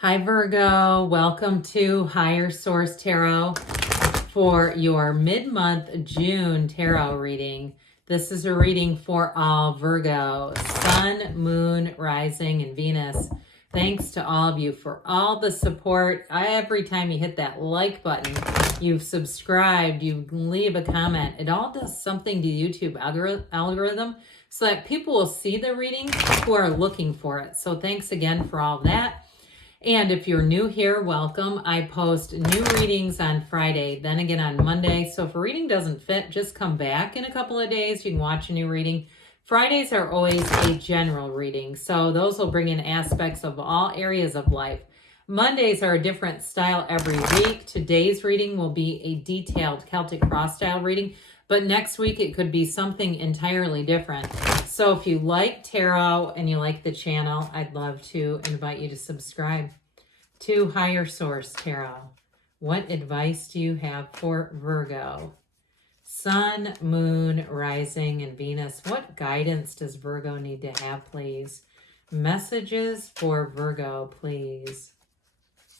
Hi Virgo, welcome to Higher Source Tarot for your mid-month June tarot reading. This is a reading for all Virgo, Sun, Moon, Rising, and Venus. Thanks to all of you for all the support. Every time you hit that like button, you've subscribed, you leave a comment. It all does something to YouTube algorithm so that people will see the reading who are looking for it. So thanks again for all that. And if you're new here, welcome. I post new readings on Friday, then again on Monday. So if a reading doesn't fit, just come back in a couple of days. You can watch a new reading. Fridays are always a general reading, so those will bring in aspects of all areas of life. Mondays are a different style every week. Today's reading will be a detailed Celtic cross style reading, but next week it could be something entirely different. So if you like tarot and you like the channel, I'd love to invite you to subscribe to Higher Source Tarot. What advice do you have for Virgo? Sun, Moon, Rising, and Venus. What guidance does Virgo need to have, please? Messages for Virgo, please.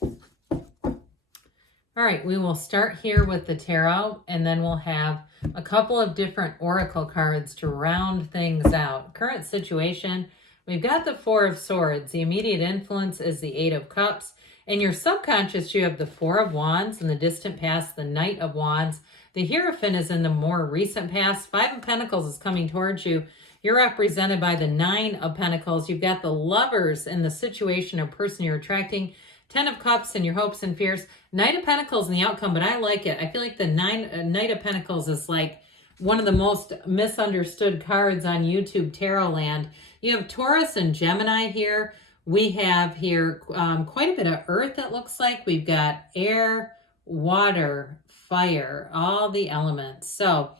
All right, we will start here with the tarot, and then we'll have a couple of different oracle cards to round things out. Current situation, we've got the Four of Swords. The immediate influence is the Eight of Cups. In your subconscious, you have the Four of Wands. In the distant past, the Knight of Wands. The Hierophant is in the more recent past. Five of Pentacles is coming towards you. You're represented by the Nine of Pentacles. You've got the Lovers in the situation or person you're attracting. Ten of Cups and your hopes and fears. Knight of Pentacles in the outcome, but I like it. I feel like the Knight of Pentacles is like one of the most misunderstood cards on YouTube tarot land. You have Taurus and Gemini here. We have here quite a bit of earth, it looks like. We've got air, water, fire, all the elements. So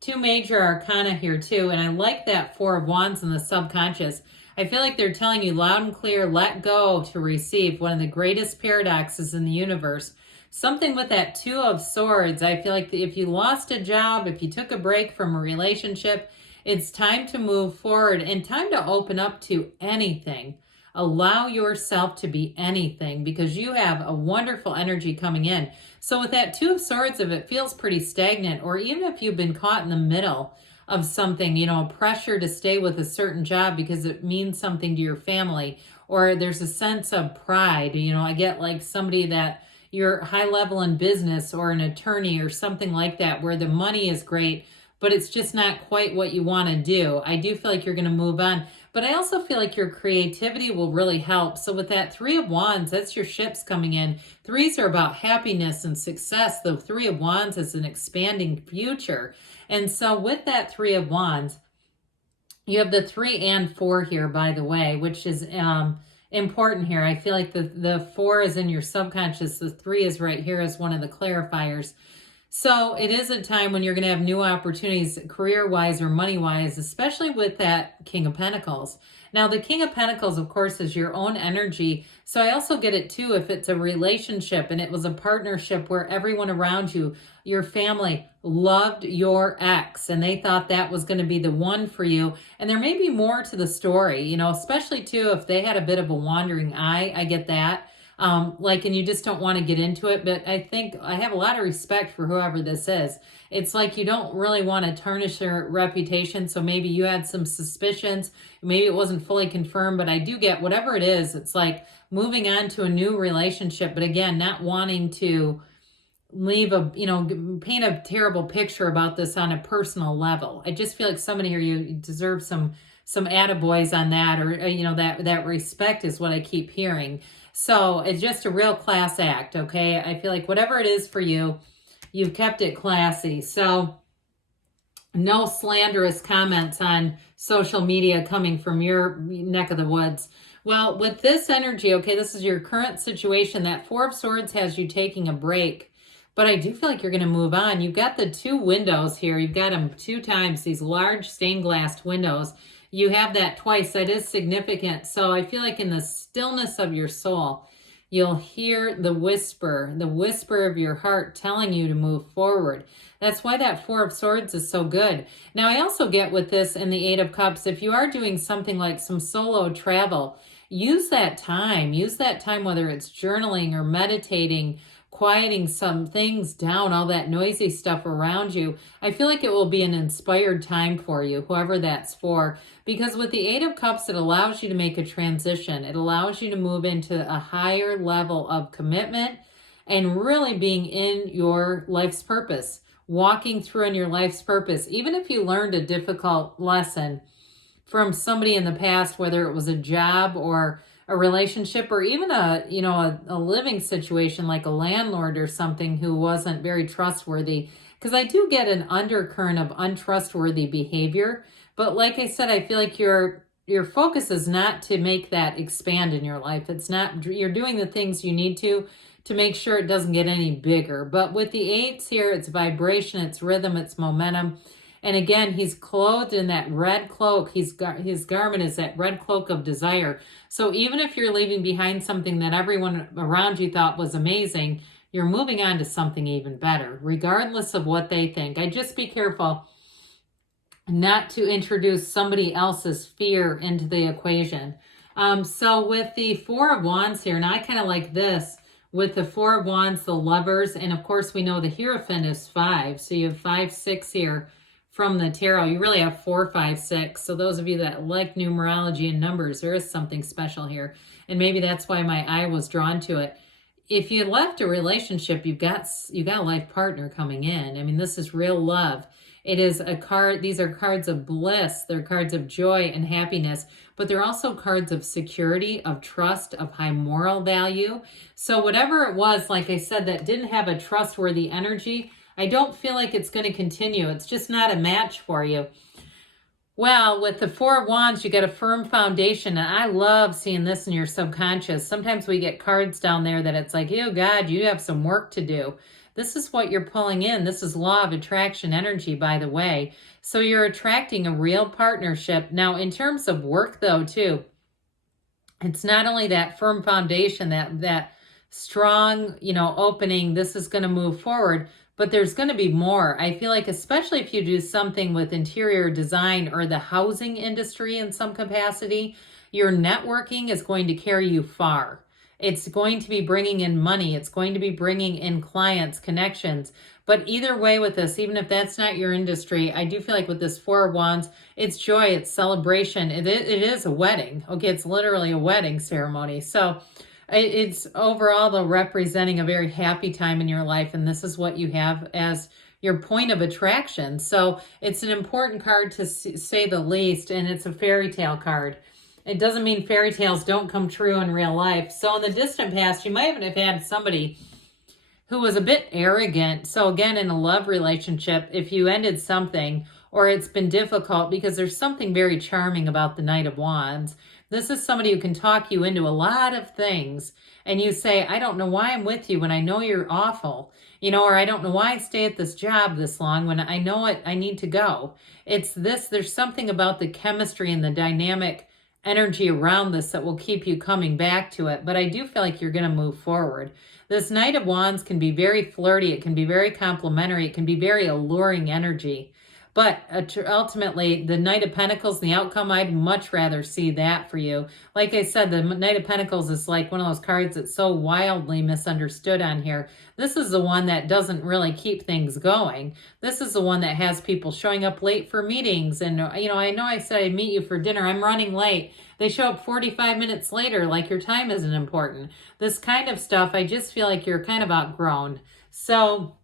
two major arcana here too. And I like that Four of Wands in the subconscious. I feel like they're telling you loud and clear, let go to receive. One of the greatest paradoxes in the universe. Something with that Two of Swords. I feel like if you lost a job, if you took a break from a relationship, it's time to move forward and time to open up to anything. Allow yourself to be anything because you have a wonderful energy coming in. So with that Two of Swords, if it feels pretty stagnant, or even if you've been caught in the middle of something, you know, pressure to stay with a certain job because it means something to your family, or there's a sense of pride. You know, I get like somebody that you're high level in business or an attorney or something like that where the money is great, but it's just not quite what you want to do. I do feel like you're going to move on, but I also feel like your creativity will really help. So with that Three of Wands, that's your ships coming in. Threes are about happiness and success. The Three of Wands is an expanding future. And so with that Three of Wands, you have the 3 and 4 here, by the way, which is important here. I feel like the 4 is in your subconscious. The 3 is right here as one of the clarifiers. So it is a time when you're going to have new opportunities career-wise or money-wise, especially with that King of Pentacles. Now, the King of Pentacles, of course, is your own energy. So I also get it, too, if it's a relationship and it was a partnership where everyone around you, your family, loved your ex and they thought that was going to be the one for you. And there may be more to the story, you know, especially, too, if they had a bit of a wandering eye. I get that. And you just don't want to get into it. But I think I have a lot of respect for whoever this is. It's like you don't really want to tarnish their reputation. So maybe you had some suspicions. Maybe it wasn't fully confirmed, but I do get whatever it is. It's like moving on to a new relationship. But again, not wanting to leave paint a terrible picture about this on a personal level. I just feel like somebody here, you deserve some attaboys on that, or, that respect is what I keep hearing. So it's just a real class act, okay? I feel like whatever it is for you, you've kept it classy. So no slanderous comments on social media coming from your neck of the woods. Well, with this energy, okay, this is your current situation. That Four of Swords has you taking a break. But I do feel like you're going to move on. You've got the 2 windows here. You've got them 2 times, these large stained glass windows. You have that twice. That is significant. So I feel like in the stillness of your soul, you'll hear the whisper of your heart telling you to move forward. That's why that Four of Swords is so good. Now, I also get with this in the Eight of Cups, if you are doing something like some solo travel, use that time. Use that time, whether it's journaling or meditating, quieting some things down, all that noisy stuff around you. I feel like it will be an inspired time for you, whoever that's for, because with the Eight of Cups, it allows you to make a transition. It allows you to move into a higher level of commitment and really being in your life's purpose, walking through in your life's purpose. Even if you learned a difficult lesson from somebody in the past, whether it was a job or a relationship or even a living situation like a landlord or something who wasn't very trustworthy, because I do get an undercurrent of untrustworthy behavior. But like I said, I feel like your focus is not to make that expand in your life. It's not, you're doing the things you need to make sure it doesn't get any bigger. But with the eights here, it's vibration, it's rhythm, it's momentum. And again, he's clothed in that red cloak. His garment is that red cloak of desire. So even if you're leaving behind something that everyone around you thought was amazing, you're moving on to something even better, regardless of what they think. I just be careful not to introduce somebody else's fear into the equation. So with the Four of Wands here, and I kind of like this, with the Four of Wands, the Lovers, and of course we know the Hierophant is 5. So you have 5, 6 here from the tarot. You really have 4, 5, 6. So those of you that like numerology and numbers, there is something special here. And maybe that's why my eye was drawn to it. If you left a relationship, you got a life partner coming in. I mean, this is real love. It is a card. These are cards of bliss. They're cards of joy and happiness, but they're also cards of security, of trust, of high moral value. So whatever it was, like I said, that didn't have a trustworthy energy, I don't feel like it's going to continue. It's just not a match for you. Well, with the Four of Wands, you get a firm foundation, and I love seeing this in your subconscious. Sometimes we get cards down there that it's like, oh God, you have some work to do. This is what you're pulling in. This is law of attraction energy, by the way. So you're attracting a real partnership. Now, in terms of work, though, too, it's not only that firm foundation, that strong, opening, this is going to move forward, but there's going to be more. I feel like, especially if you do something with interior design or the housing industry in some capacity, your networking is going to carry you far. It's going to be bringing in money. It's going to be bringing in clients, connections. But either way with this, even if that's not your industry, I do feel like with this Four of Wands, it's joy, it's celebration. It is a wedding. Okay, it's literally a wedding ceremony. So it's overall, though, representing a very happy time in your life. And this is what you have as your point of attraction. So it's an important card to say the least. And it's a fairy tale card. It doesn't mean fairy tales don't come true in real life. So in the distant past, you might have had somebody who was a bit arrogant. So again, in a love relationship, if you ended something or it's been difficult, because there's something very charming about the Knight of Wands. This is somebody who can talk you into a lot of things. And you say, I don't know why I'm with you when I know you're awful. Or I don't know why I stay at this job this long when I know I need to go. It's this, there's something about the chemistry and the dynamic energy around this that will keep you coming back to it. But I do feel like you're going to move forward. This Knight of Wands can be very flirty. It can be very complimentary. It can be very alluring energy. But ultimately, the Knight of Pentacles, the outcome, I'd much rather see that for you. Like I said, the Knight of Pentacles is like one of those cards that's so wildly misunderstood on here. This is the one that doesn't really keep things going. This is the one that has people showing up late for meetings. And, I know I said I'd meet you for dinner. I'm running late. They show up 45 minutes later, like your time isn't important. This kind of stuff, I just feel like you're kind of outgrown. So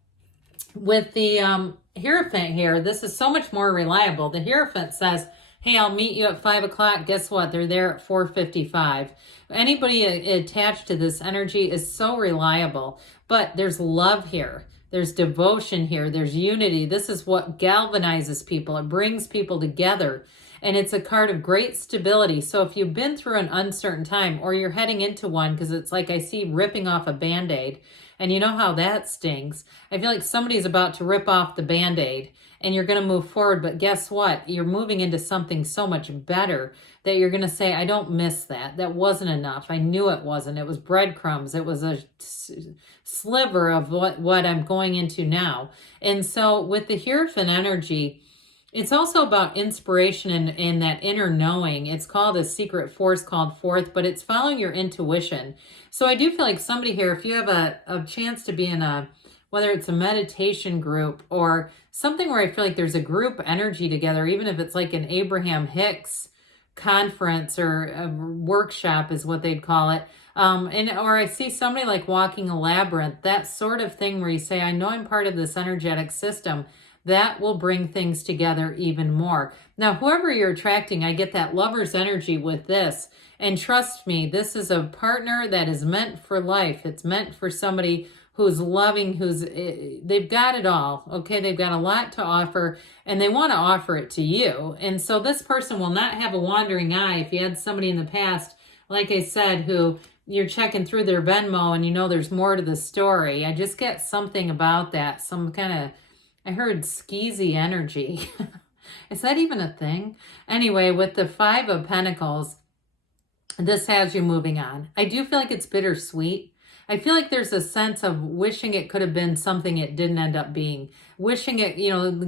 with the Hierophant here, this is so much more reliable. The Hierophant says, hey, I'll meet you at 5 o'clock. Guess what? They're there at 4:55. Anybody attached to this energy is so reliable. But there's love here. There's devotion here. There's unity. This is what galvanizes people. It brings people together. And it's a card of great stability. So if you've been through an uncertain time or you're heading into one, because it's like I see ripping off a Band-Aid, and you know how that stings. I feel like somebody's about to rip off the Band-Aid and you're going to move forward. But guess what? You're moving into something so much better that you're going to say, I don't miss that. That wasn't enough. I knew it wasn't. It was breadcrumbs. It was a sliver of what I'm going into now. And so with the Hierophant energy, It's also about inspiration and that inner knowing. It's called a secret force called forth, but it's following your intuition. So I do feel like somebody here, if you have a chance to be in whether it's a meditation group or something where I feel like there's a group energy together, even if it's like an Abraham Hicks conference or a workshop is what they'd call it. Or I see somebody like walking a labyrinth, that sort of thing where you say, I know I'm part of this energetic system. That will bring things together even more. Now, whoever you're attracting, I get that lover's energy with this. And trust me, this is a partner that is meant for life. It's meant for somebody who's loving, they've got it all. Okay, they've got a lot to offer and they want to offer it to you. And so this person will not have a wandering eye. If you had somebody in the past, like I said, who you're checking through their Venmo and you know there's more to the story. I just get something about that, some kind of, I heard skeezy energy. Is that even a thing? Anyway, with the Five of Pentacles, this has you moving on. I do feel like it's bittersweet. I feel like there's a sense of wishing it could have been something it didn't end up being. Wishing it,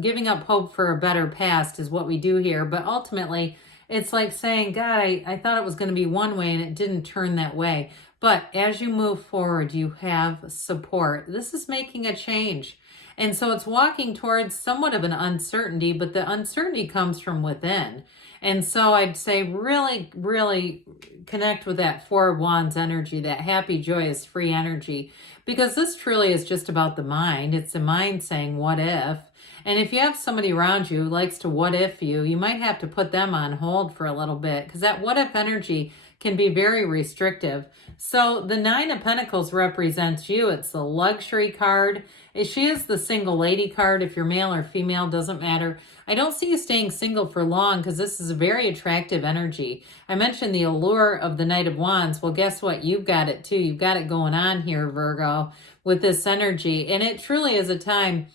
giving up hope for a better past is what we do here. But ultimately, it's like saying, God, I thought it was going to be one way and it didn't turn that way. But as you move forward, you have support. This is making a change. And so it's walking towards somewhat of an uncertainty, but the uncertainty comes from within. And so I'd say really, really connect with that Four of Wands energy, that happy, joyous, free energy, because this truly is just about the mind. It's the mind saying, what if? And if you have somebody around you who likes to what if you might have to put them on hold for a little bit, because that what if energy can be very restrictive. So the Nine of Pentacles represents you. It's the luxury card. She is the single lady card. If you're male or female, doesn't matter. I don't see you staying single for long because this is a very attractive energy. I mentioned the allure of the Knight of Wands. Well, guess what? You've got it too. You've got it going on here, Virgo, with this energy. And it truly is a time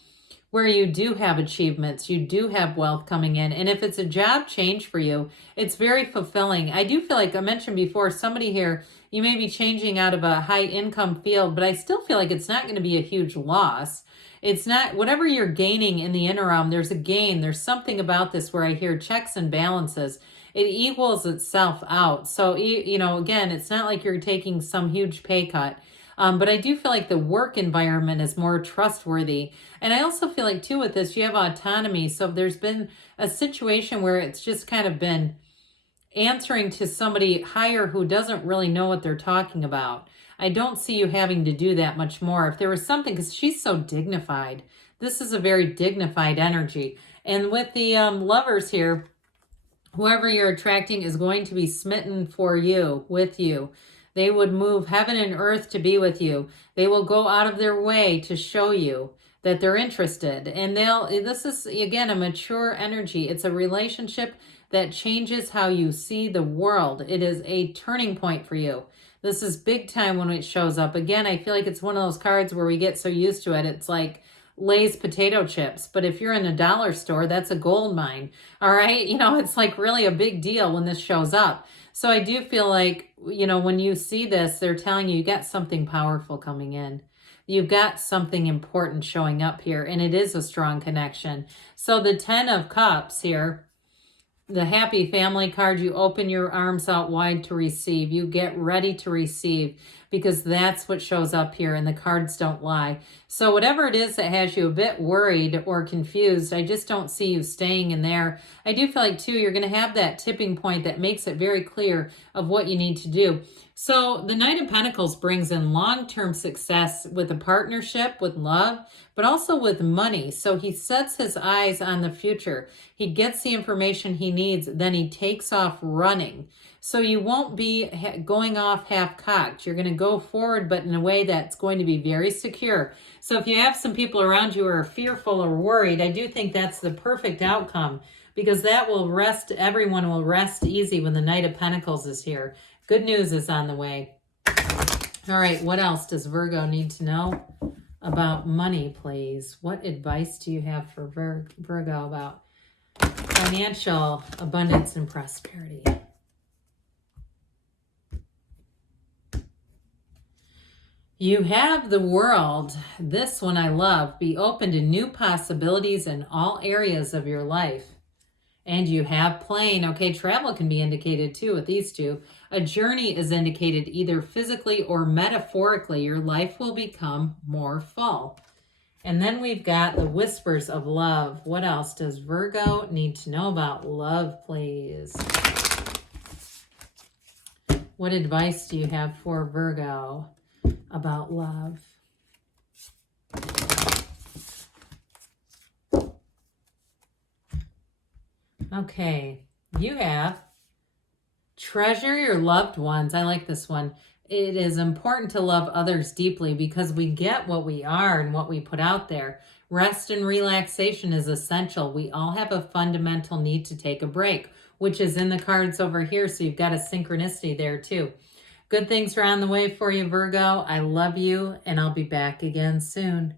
where you do have achievements, you do have wealth coming in. And if it's a job change for you, it's very fulfilling. I do feel like I mentioned before, somebody here, you may be changing out of a high income field, but I still feel like it's not going to be a huge loss. It's not, whatever you're gaining in the interim, there's a gain. There's something about this where I hear checks and balances. It equals itself out. So, again, it's not like you're taking some huge pay cut. But I do feel like the work environment is more trustworthy. And I also feel like, too, with this, you have autonomy. So if there's been a situation where it's just kind of been answering to somebody higher who doesn't really know what they're talking about, I don't see you having to do that much more. If there was something, because she's so dignified. This is a very dignified energy. And with the lovers here, whoever you're attracting is going to be smitten for you, with you. They would move heaven and earth to be with you. They will go out of their way to show you that they're interested. And this is, again, a mature energy. It's a relationship that changes how you see the world. It is a turning point for you. This is big time when it shows up. Again, I feel like it's one of those cards where we get so used to it. It's like Lay's potato chips. But if you're in a dollar store, that's a gold mine. All right. It's like really a big deal when this shows up. So I do feel like, when you see this, they're telling you got something powerful coming in. You've got something important showing up here, and it is a strong connection. So the 10 of Cups here, the happy family card, you open your arms out wide to receive. You get ready to receive, because that's what shows up here, and the cards don't lie. So whatever it is that has you a bit worried or confused, I just don't see you staying in there. I do feel like, too, you're going to have that tipping point that makes it very clear of what you need to do. So the Knight of Pentacles brings in long-term success with a partnership, with love, but also with money. So he sets his eyes on the future. He gets the information he needs, then he takes off running. So you won't be going off half-cocked. You're going to go forward, but in a way that's going to be very secure. So if you have some people around you who are fearful or worried, I do think that's the perfect outcome, because that will rest, everyone will rest easy when the Knight of Pentacles is here. Good news is on the way. All right, what else does Virgo need to know about money, please? What advice do you have for Virgo about financial abundance and prosperity? You have the World. This one I love. Be open to new possibilities in all areas of your life. And you have plane. Okay, travel can be indicated too with these two. A journey is indicated either physically or metaphorically. Your life will become more full. And then we've got the whispers of love. What else does Virgo need to know about love, please? What advice do you have for Virgo about love? Okay, you have treasure your loved ones. I like this one. It is important to love others deeply because we get what we are and what we put out there. Rest and relaxation is essential. We all have a fundamental need to take a break, which is in the cards over here. So you've got a synchronicity there too. Good things are on the way for you, Virgo. I love you, and I'll be back again soon.